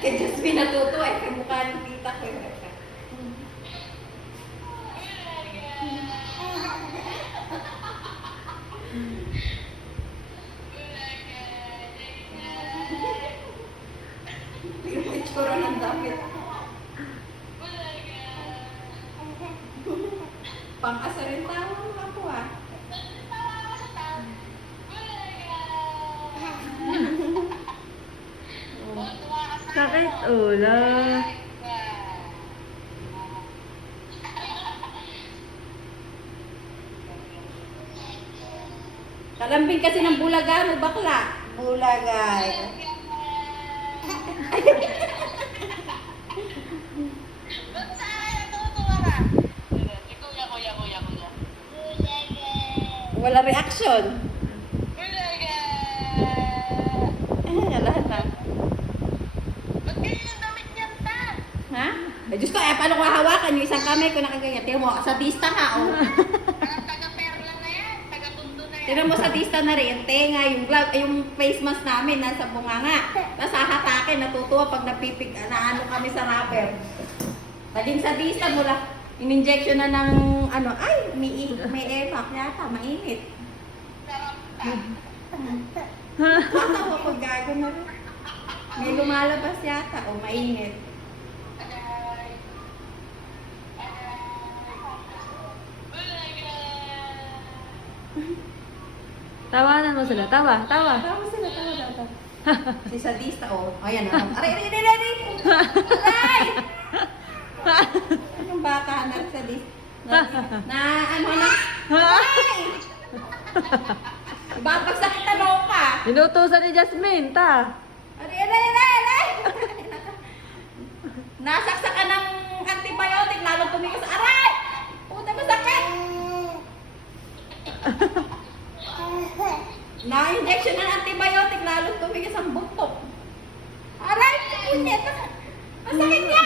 Kay Jasmine natuto eh. Kay mukha ng tita ko. Yung itsura ng damit. Pang-asa rin tawang ako ah. Sakit ulo. Kalambing kasi ng bulaga mo, bakla. Bulagay. Wala reaction. Wala na. Ha? Ay, Diyos ko, paano ko hahawakan yung isang kamay ko nakaganyan? Tingnan mo, sa dista nga, oh. Tingnan mo sa dista na rin, tenga, yung glove, yung face mask namin, nasa bunganga. Tapos hahatakin, natutuwa pag napipig, naano kami sa rubber. Naging sa dista mula, in-injection na ng, ano, ay, may evac yata, mainit. Tatawa pag gago na rin. May lumalabas yata, o mainit. Tawanan mo sila. Tawa. Tawa sila, tawa. Si Sadista, oh. Ayan, aray! Aray! Anong bata na Sadista? Na, ano na? Aray! Babagsak na mo ka. Inutusan ni Jasmine, ta. Aray! Nasaksak ka ng antibiotic, lalo tumingin sa aray! Puta mo sakit! Na-injection ng antibiotic, lalo tumingin sa buktok. Aray! Punyet! Ang sakit niya!